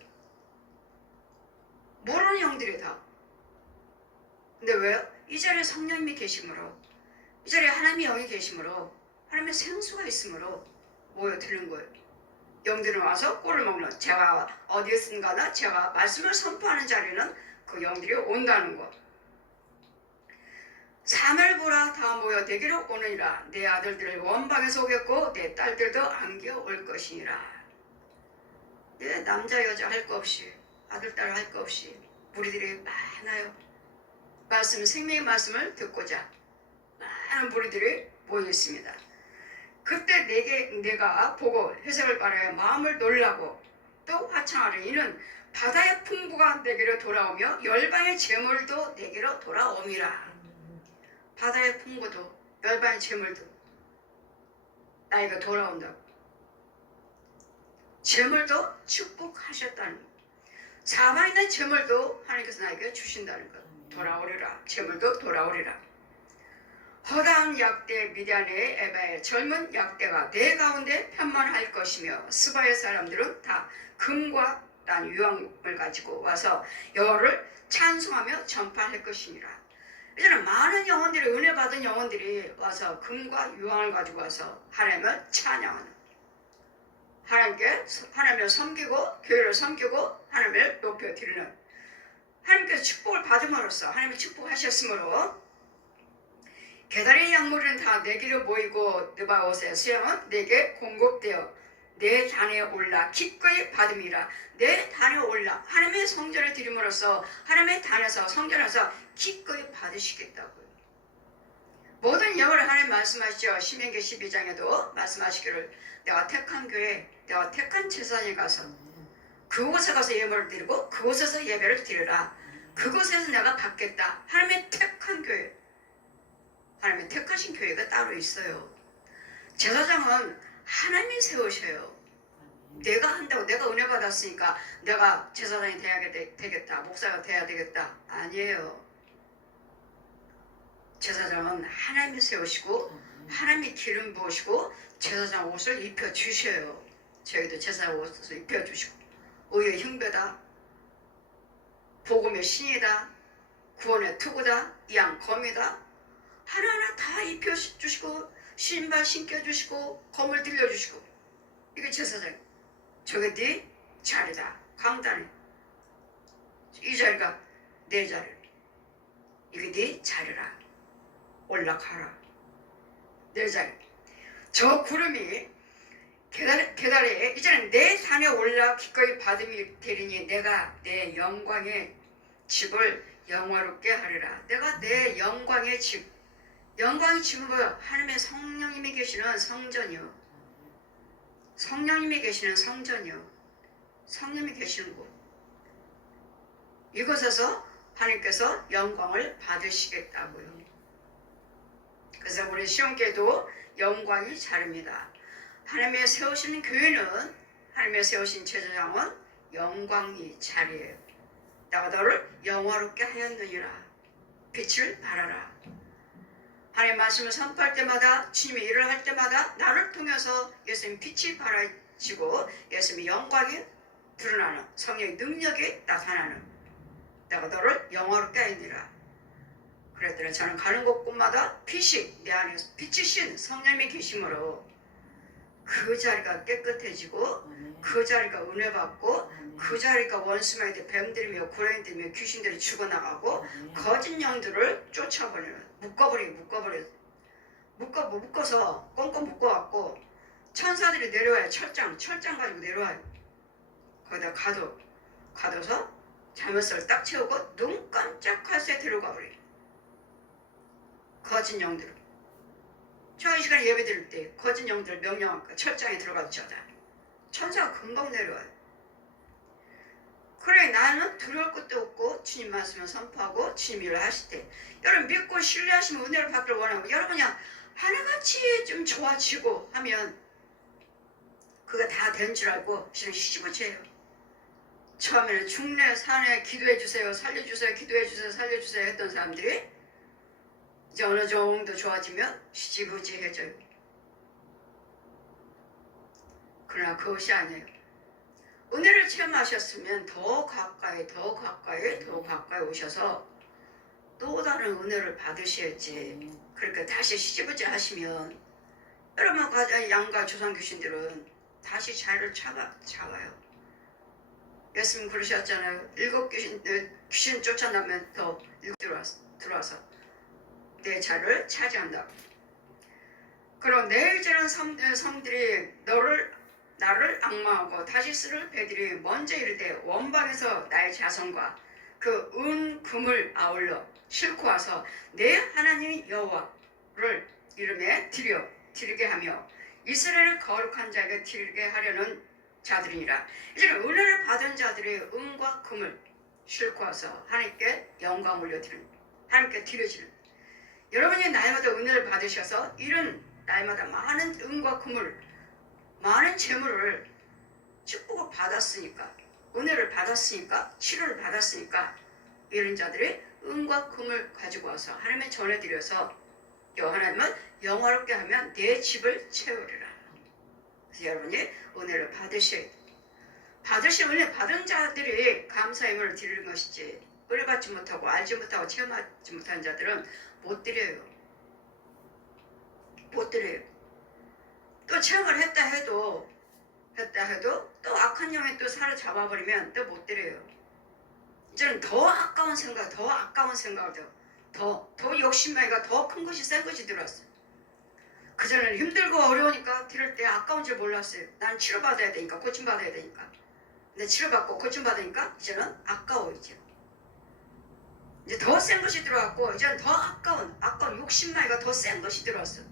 모르는 영들이 다. 근데 왜요? 이 자리에 성령님이 계심으로, 이 자리에 하나님의 영이 계심으로, 하나님의 생수가 있으므로 모여드는 거예요. 영들은 와서 꼴을 먹는, 제가 어디에선가나 제가 말씀을 선포하는 자리는 그 영들이 온다는 것. 사멜보라 다 모여 내게로 오느니라. 내 아들들을 원방에서 오겠고 내 딸들도 안겨 올 것이니라. 내 남자 여자 할 거 없이, 아들 딸 할 거 없이 무리들이 많아요. 말씀, 생명의 말씀을 듣고자 많은 무리들이 모여 있습니다. 그때 내가 보고 회색을 바라여 마음을 놀라고 또 화창하리. 이는 바다의 풍부가 내게로 돌아오며 열방의 재물도 내게로 돌아옴이라. 바다의 풍부도 열방의 재물도 나에게 돌아온다고. 재물도 축복하셨다는 것. 사방에 있는 재물도 하나님께서 나에게 주신다는 것. 돌아오리라. 재물도 돌아오리라. 허다한 약대 미디안의 에바의 젊은 약대가 내 가운데 편만할 것이며 스바의 사람들은 다 금과 난 유황을 가지고 와서 여호와를 찬송하며 전파할 것이니라. 이제는 많은 영혼들이, 은혜 받은 영혼들이 와서 금과 유황을 가지고 와서 하나님을 찬양하는, 하나님을 섬기고 교회를 섬기고 하나님을 높여드리는, 하나님께서 축복을 받음으로써 하나님이 축복하셨으므로 게다리 약물은 다 내게로 모이고 느바옷의 수양은 내게 공급되어 내 단에 올라 기꺼이 받음이라. 내 단에 올라 하나님의 성전을 드림으로써 하나님의 단에서 성전에서 기꺼이 받으시겠다고요. 모든 예언을 하나님 말씀하시죠. 신명기 12장에도 말씀하시기를 내가 택한 교회, 내가 택한 제사장에 가서 그곳에 가서 예물을 드리고 그곳에서 예배를 드리라. 그곳에서 내가 받겠다. 하나님의 택한 교회, 하나님의 택하신 교회가 따로 있어요. 제사장은 하나님이 세우셔요. 내가 한다고, 내가 은혜 받았으니까 내가 제사장이 돼야 되겠다, 목사가 돼야 되겠다. 아니에요. 제사장은 하나님이 세우시고 하나님이 기름 부으시고 제사장 옷을 입혀주셔요. 저희도 제사장 옷을 입혀주시고 의의 흉배다, 복음의 신이다, 구원의 투구다, 양 검이다, 하나하나 다 입혀주시고 신발 신겨주시고 검을 들려주시고. 이게 제사장. 저게 네 자리다. 강단에 이 자리가 내 자리, 이게 네 자리라. 올라가라. 내 자리. 저 구름이 계달에 이제는 내 산에 올라 기꺼이 받음이 되리니 내가 내 영광의 집을 영화롭게 하리라. 내가 내 영광의 집, 영광의 집은 뭐야? 하나님의 성령님이 계시는 성전이요. 성령님이 계시는 성전이요. 성령님이 계시는 곳. 이곳에서 하나님께서 영광을 받으시겠다고요. 그래서 우리 시온교회도 영광이 자릅니다. 하나님의 세우시는 교회는, 하나님의 세우신 제사장은 영광이 자리에요. 내가 너를 영화롭게 하였느니라. 빛을 발하라. 하나님의 말씀을 선포할 때마다, 주님의 일을 할 때마다 나를 통해서 예수님 빛이 발하지고 예수님의 영광이 드러나는, 성령의 능력이 나타나는, 내가 너를 영화롭게 하였느니라. 그랬더니 저는 가는 곳곳마다 빛이 내 안에 빛이신 성령님이 계심으로 그 자리가 깨끗해지고 그 자리가 은혜 받고 그 자리가 원수마에게 뱀들이며 고라니들이며 귀신들이 죽어나가고 거짓 영들을 쫓아버리는, 묶어서 꽁꽁 묶어갖고 천사들이 내려와요. 철장 가지고 내려와요. 거기다 가둬서 자면서를 딱 채우고 눈 깜짝할 새 들어가 버려요. 거짓 영들. 저 이 시간에 예배 드릴 때 거짓 영들 명령하니까 철장에 들어가서 저다. 천사가 금방 내려와요. 그래, 나는 두려울 것도 없고 주님 말씀을 선포하고 주님 일을 하실 때 여러분 믿고 신뢰하시면 은혜를 받기를 원하고, 여러분이 하나같이 좀 좋아지고 하면 그거 다 된 줄 알고 그냥 시집어져요. 처음에는 중래 산에 기도해주세요, 살려주세요, 기도해주세요, 살려주세요 했던 사람들이 이제 어느 정도 좋아지면 시지부지해져요. 그러나 그것이 아니에요. 은혜를 체험하셨으면 더 가까이 오셔서 또 다른 은혜를 받으셔야지. 그러니까 다시 시집을 하시면 여러분 양가 조상 귀신들은 다시 자리를 잡아요. 예수님 그러셨잖아요. 7 귀신 쫓아나면 더 들어와서 내 자리를 차지한다. 그럼 내일저는 성들이 나를 악마하고 다시스를 배들이 먼저 이르되 원방에서 나의 자손과 그 금을 아울러 싣고 와서 내 하나님 여호와를 이름에 드리게 하며 이스라엘을 거룩한 자에게 드리게 하려는 자들이니라. 이제는 은혜를 받은 자들이 은과 금을 싣고 와서 하나님께 영광 올려드리는, 하나님께 드려지는, 여러분이 날마다 은혜를 받으셔서 이런 날마다 많은 은과 금을, 많은 재물을, 축복을 받았으니까, 은혜를 받았으니까, 치료를 받았으니까 이런 자들이 은과 금을 가지고 와서 하나님의 전해드려서 하나님은 영화롭게 하면 내 집을 채우리라. 그래서 여러분이 은혜를 받으신 은혜 받은 자들이 감사의 힘을 드리는 것이지, 은혜 받지 못하고 알지 못하고 체험하지 못한 자들은 못 드려요. 또 체험을 했다 해도 또 악한 영에 또 사로잡아버리면 또 못 드려요. 이제는 더 아까운 생각을 더 욕심만이가 더 큰 것이 센 것이 들어왔어요. 그전에는 힘들고 어려우니까 들을 때 아까운 줄 몰랐어요. 난 치료받아야 되니까, 고침받아야 되니까. 근데 치료받고 고침받으니까 이제는 아까워. 이제 더 센 것이 들어왔고, 이제는 더 아까운 욕심만이가 더 센 것이 들어왔어요.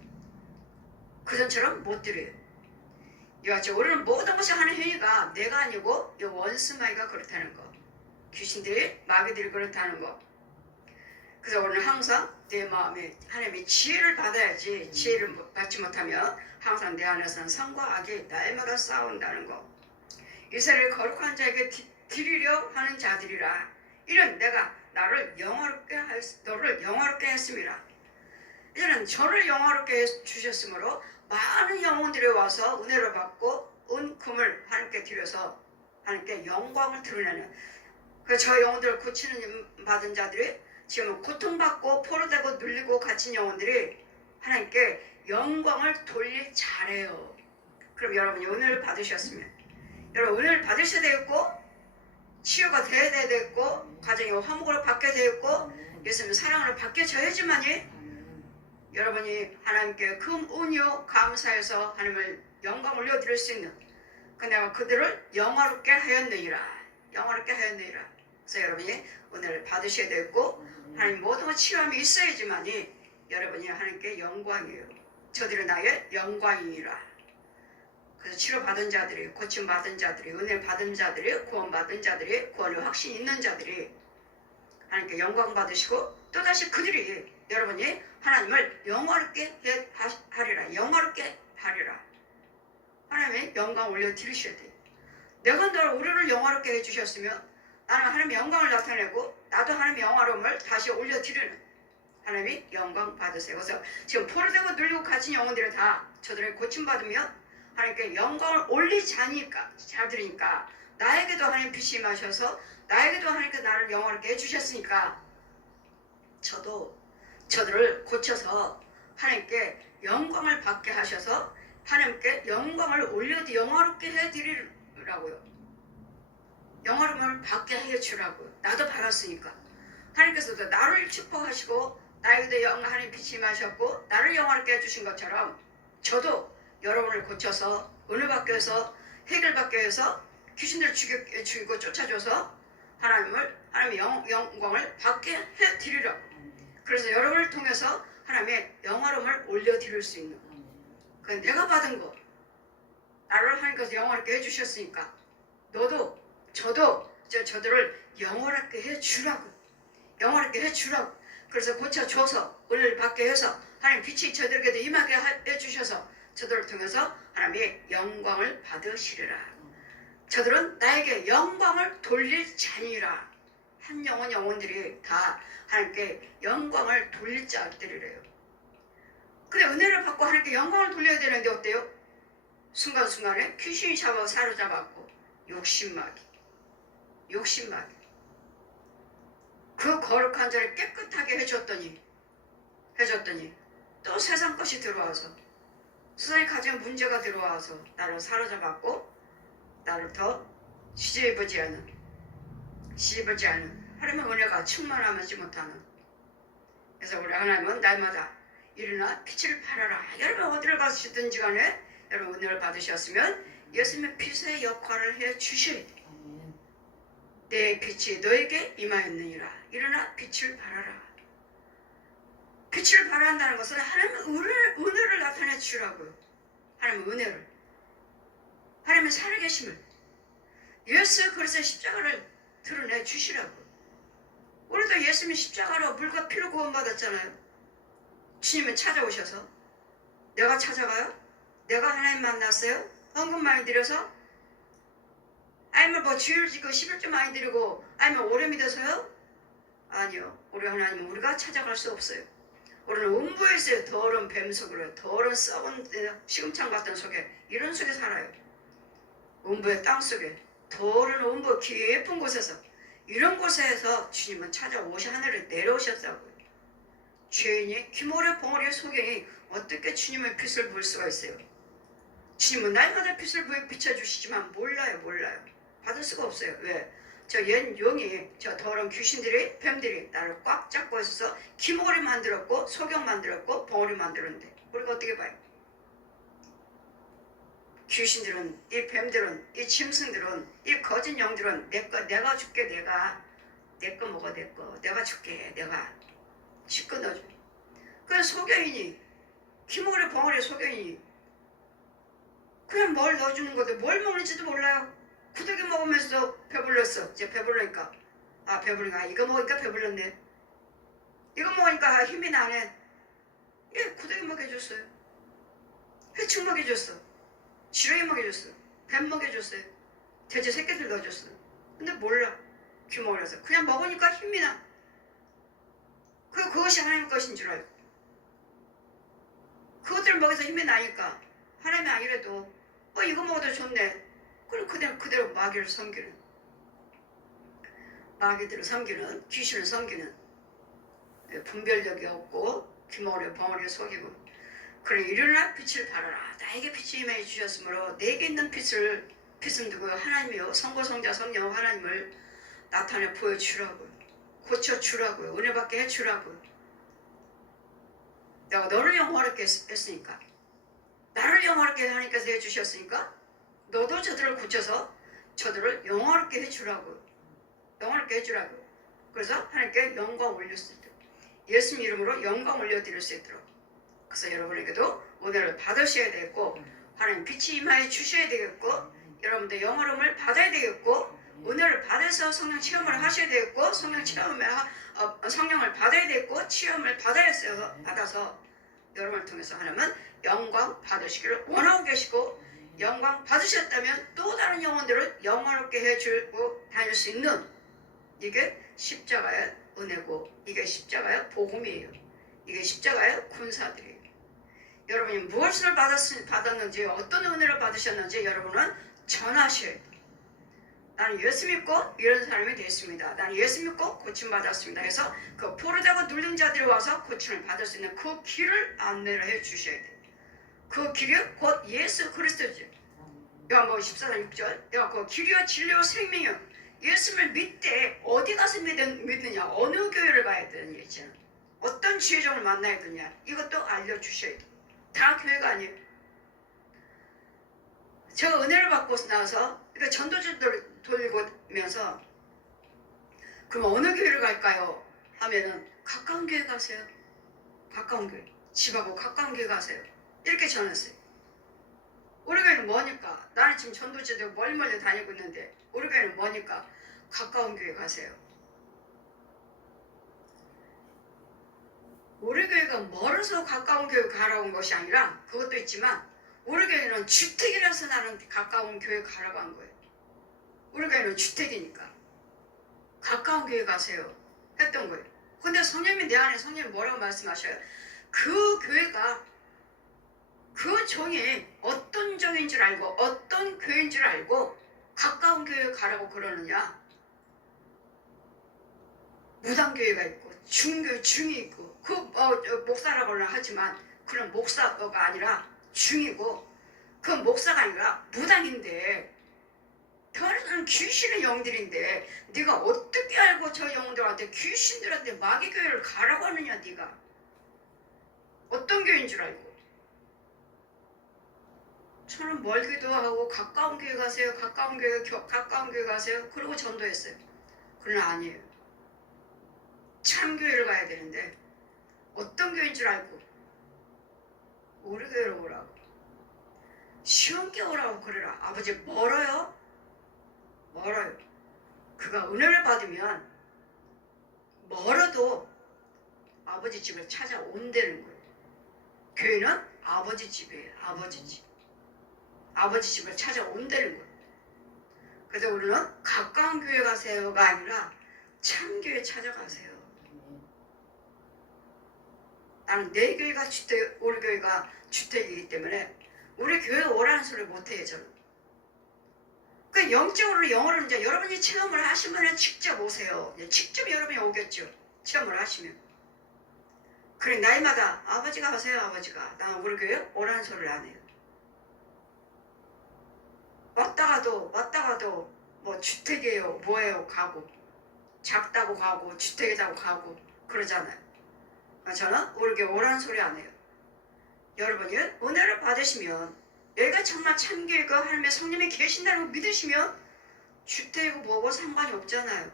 그전처럼 못 드려요. 이같이 우리는 모든 것이 하는 행위가 내가 아니고 이 원수마이가 그렇다는 거, 귀신들이 마귀들이 그렇다는 거. 그래서 우리는 항상 내 마음에 하나님의 지혜를 받아야지, 지혜를 받지 못하면 항상 내 안에서는 선과 악이 날마다 싸운다는 거. 이스라엘 거룩한 자에게 드리려 하는 자들이라. 이는 내가 너를 영화롭게 했습니다. 이제는 저를 영화롭게 해주셨으므로 많은 영혼들이 와서 은혜를 받고 금을 하나님께 드려서 하나님께 영광을 드러내는, 저 영혼들을 고치는 받은 자들이 지금 고통받고 포로되고 눌리고 갇힌 영혼들이 하나님께 영광을 돌릴 자래요. 그럼 여러분이 은혜를 받으셨으면, 여러분 은혜를 받으셔야 되겠고, 치유가 돼야 되겠고, 가정의 화목을 받게 되겠고, 예수님 사랑을 받게 져야지만이 여러분이 하나님께 금 은유 감사해서 하나님을 영광 올려드릴 수 있는, 내가 그들을 영화롭게 하였느니라. 그래서 여러분이 은혜를 받으셔야 되겠고, 하나님 모든 걸 치유함이 있어야지만이 여러분이 하나님께 영광이에요. 저들은 나의 영광이니라. 그래서 치료받은 자들이, 고침받은 자들이, 은혜 받은 자들이, 구원받은 자들이, 구원의 확신 있는 자들이 하나님께 영광 받으시고, 또다시 그들이 여러분이 하나님을 영화롭게 하리라. 하나님의 영광 올려드리셔야 돼요. 내가 우리를 영화롭게 해주셨으면 나는 하나님의 영광을 나타내고, 나도 하나님의 영화로움을 다시 올려드리는, 하나님이 영광 받으세요. 그래서 지금 포로되고 눌리고 갇힌 영혼들이 다 저들을 고침받으면 하나님께 영광을 자들이니까 나에게도 하나님 빛이 임하셔서 나에게도 하나님께 나를 영화롭게 해주셨으니까 저도 저들을 고쳐서 하나님께 영광을 받게 하셔서 하나님께 영광을 영화롭게 해드리라고요. 영화로움을 받게 해주라고요. 나도 받았으니까. 하나님께서도 나를 축복하시고 나에게도 하나님 빛이 임하셨고 나를 영화롭게 해주신 것처럼 저도 여러분을 고쳐서 은혜 받게 해서 해결받게 해서 귀신들을 죽이고 쫓아줘서 하나님의 영광을 받게 해드리라고. 그래서 여러분을 통해서 하나님의 영화로움을 올려드릴 수 있는, 내가 받은 거 나를 하나님께서 영화롭게 해주셨으니까 저도 저들을 영화롭게 해주라고. 그래서 고쳐줘서 은혜를 받게 해서 하나님 빛이 저들에게도 임하게 해주셔서 저들을 통해서 하나님의 영광을 받으시리라. 저들은 나에게 영광을 돌릴 자니라. 한 영혼들이 다 하나님께 영광을 돌릴 자들이래요. 근데 은혜를 받고 하나님께 영광을 돌려야 되는데 어때요? 순간순간에 귀신이 잡아 사로잡았고 욕심마귀 그 거룩한 자를 깨끗하게 해줬더니 또 세상 것이 들어와서 세상에 가진 문제가 들어와서 나를 사로잡았고 나를 더 시집오지 않은 하나님의 은혜가 충만하지 못하는. 그래서 우리 하나님은 날마다 일어나 빛을 발하라. 여러분 어디를 가시든지 간에 여러분 은혜를 받으셨으면 예수님의 빛의 역할을 해 주셔야 돼. 내 빛이 너에게 임하였느니라. 일어나 빛을 발하라. 빛을 발한다는 것은 하나님의 은혜를 나타내 주라고요. 하나님의 은혜를, 하나님의 살아계심을, 예수 그리스도의 십자가를 드러내 주시라고. 우리도 예수님이 십자가로 물과 피로 구원받았잖아요. 주님은 찾아오셔서 내가 찾아가요? 내가 하나님 만났어요? 헌금 많이 드려서? 아니면 뭐 주일 지고 11조 많이 드리고 아니면 오래 믿어서요? 아니요. 우리 하나님은 우리가 찾아갈 수 없어요. 우리는 음부에 있어요. 더러운 뱀 속으로, 더러운 썩은 시금창 같은 속에, 이런 속에 살아요. 음부의 땅 속에, 더러운 음부 깊은 곳에서, 이런 곳에서 주님은 찾아오셔 하늘에 내려오셨다고요. 죄인이 기모래 봉오리의 소경이 어떻게 주님의 빛을 볼 수가 있어요? 주님은 날마다 빛을 비춰주시지만 몰라요. 받을 수가 없어요. 왜? 저 옛 용이, 저 더러운 귀신들이, 뱀들이 나를 꽉 잡고 있어서 기모리 만들었고 소경 만들었고 봉오리 만들었는데 우리가 어떻게 봐요? 귀신들은, 이 뱀들은, 이 짐승들은, 이 거짓 영들은 내가 줄게. 내 거 먹어. 내가 줄게. 내가 집 끊어줘. 그래서 소경이니, 기모리 봉오리 소경이니 그냥 뭘 넣어주는 건데 뭘 먹는지도 몰라요. 구더기 먹으면서 배불렀어. 이제 배불러니까 이거 먹으니까 배불렀네. 이거 먹으니까 힘이 나네. 예, 구더기 먹여줬어요. 회충 먹여줬어. 지렁이 먹여줬어. 뱀 먹여줬어요. 돼지 새끼들 넣어줬어. 근데 몰라. 귀 먹으려서 그냥 먹으니까 힘이 나. 그것이 하나님 것인 줄 알고 그것들을 먹여서 힘이 나니까 하나님이 아니래도 이거 먹어도 좋네. 그럼 그대로 마귀를 섬기는, 마귀들을 섬기는, 귀신을 섬기는, 분별력이 없고 귀머리에 벙어리에 속이고. 그래 일어나 빛을 발하라. 나에게 빛이 임해 주셨으므로 내게 있는 빛은 누구요? 하나님이요. 성부 성자 성령 하나님을 나타내 보여주라고요. 고쳐주라고요. 은혜 받게 해주라고요. 내가 너를 영화롭게 했으니까, 나를 영화롭게 하나님께서 해주셨으니까 너도 저들을 고쳐서 저들을 영화롭게 해주라고요. 영화롭게 해주라고요. 그래서 하나님께 영광 올릴 수 있도록, 예수님 이름으로 영광 올려드릴 수 있도록. 그래서 여러분에게도 은혜를 받으셔야 되겠고 하나님 빛이 임하여 주셔야 되겠고 여러분들 영화로움을 받아야 되겠고 은혜를 받아서 성령 체험을 하셔야 되겠고 성령을 받아야 되겠고 체험을 받아서 여러분을 통해서 하나님은 영광 받으시기를 원하고 계시고, 영광 받으셨다면 또 다른 영혼들을 영화롭게 해주고 다닐 수 있는, 이게 십자가의 은혜고 이게 십자가의 복음이에요. 이게 십자가의 군사들이에요. 여러분이 무엇을 받았는지, 어떤 은혜를 받으셨는지 여러분은 전하셔야 돼요. 나는 예수 믿고 이런 사람이 됐습니다. 나는 예수 믿고 고침받았습니다. 해서 그 포로되고 눌린 자들이 와서 고침을 받을 수 있는 그 길을 안내를 해 주셔야 돼요. 그 길이 곧 예수 그리스도죠. 요한복음 14장 6절. 내가 그 길이요 진리요 생명이요. 예수를 믿되 어디 가서 믿느냐, 어느 교회를 가야 되느냐, 어떤 지혜종을 만나야 되느냐, 이것도 알려주셔야 돼요. 다 교회가 아니에요. 제가 은혜를 받고 나서 전도지들 돌리면서 그럼 어느 교회를 갈까요? 하면은 가까운 교회 가세요. 가까운 교회. 집하고 가까운 교회 가세요. 이렇게 전했어요. 우리 교회는 뭐니까? 나는 지금 전도지들 멀리 다니고 있는데 우리 교회는 뭐니까? 가까운 교회 가세요. 우리 교회가 멀어서 가까운 교회 가라고 온 것이 아니라, 그것도 있지만 우리 교회는 주택이라서 나는 가까운 교회 가라고 한 거예요. 우리 교회는 주택이니까 가까운 교회 가세요 했던 거예요. 근데 성령님이 내 안에, 성령님이 뭐라고 말씀하셔요? 그 교회가 그 종이 어떤 종인 줄 알고 어떤 교회인 줄 알고 가까운 교회 가라고 그러느냐. 무당교회가 있고 중교 중이 있고 그 목사라고는 하지만 그런 목사가 아니라 중이고 그 목사가 아니라 무당인데 다른 귀신의 영들인데 네가 어떻게 알고 저 영들한테 귀신들한테 마귀 교회를 가라고 하느냐. 네가 어떤 교회인 줄 알고. 저는 멀기도 하고 가까운 교회 가세요. 가까운 교회 가세요. 그러고 전도했어요. 그러나 아니에요. 참 교회를 가야 되는데 어떤 교회인 줄 알고 우리 교회로 오라고. 시험께 오라고 그래라. 아버지 멀어요? 멀어요. 그가 은혜를 받으면 멀어도 아버지 집을 찾아온다는 거예요. 교회는 아버지 집이에요. 아버지 집. 아버지 집을 찾아온다는 거예요. 그래서 우리는 가까운 교회 가세요가 아니라 참 교회 찾아가세요. 나는 내 교회가 주택, 우리 교회가 주택이기 때문에 우리 교회 오라는 소리 못해요. 저는. 그 영적으로 영어로 이제 여러분이 체험을 하시면 직접 오세요. 직접 여러분이 오겠죠. 체험을 하시면. 그래 나이마다 아버지가 하세요. 아버지가. 나 우리 교회 오라는 소리를 안 해요. 왔다가도 뭐 주택이에요. 뭐예요. 가고. 작다고 가고 주택이라고 가고 그러잖아요. 저는 우리 교회 오라는 소리 안 해요. 여러분이 은혜를 받으시면 여기가 정말 참교회고 하나님의 성령이 계신다는 걸 믿으시면 주택이고 뭐고 상관이 없잖아요.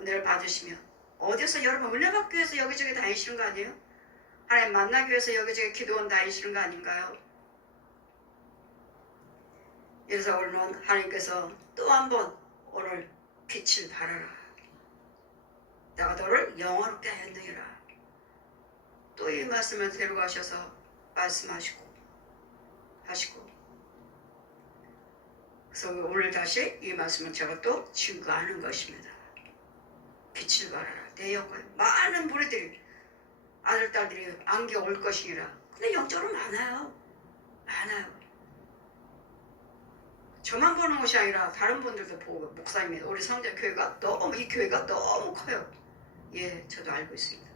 은혜를 받으시면 어디서 여러분 은혜 받기 위해서 여기저기 다니시는 거 아니에요? 하나님 만나기 위해서 여기저기 기도원 다니시는 거 아닌가요? 그래서 오늘은 하나님께서 또 한 번 오늘 빛을 발하라. 내가 너를 영원롭게 하였느니라. 또 이 말씀을 데려가셔서 말씀하시고 그래서 오늘 다시 이 말씀을 제가 또 증거하는 것입니다. 빛을 발하라. 내 역할 많은 무리들이 아들 딸들이 안겨 올 것이니라. 근데 영적으로 많아요. 저만 보는 것이 아니라 다른 분들도 보고 목사님이 우리 성자교회가 너무 이 교회가 너무 커요. 예, 저도 알고 있습니다.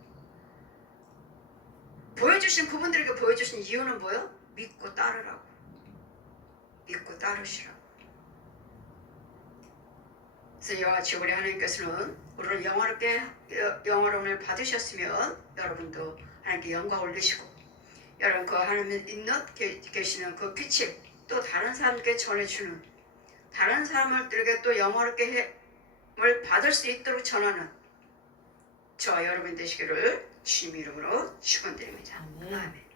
그분들에게 보여주신 이유는 뭐예요? 믿고 따르라고. 믿고 따르시라고. 그래서 이와 같이 우리 하나님께서는 우리를 영화로움을 받으셨으면 여러분도 하나님께 영광 올리시고 여러분 그 하나님 계시는 그 빛을 또 다른 사람에게 전해주는 다른 사람들에게 또 영화롭게 을 받을 수 있도록 전하는 저와 여러분 되시기를 주님 이름으로 축원드립니다. 아멘.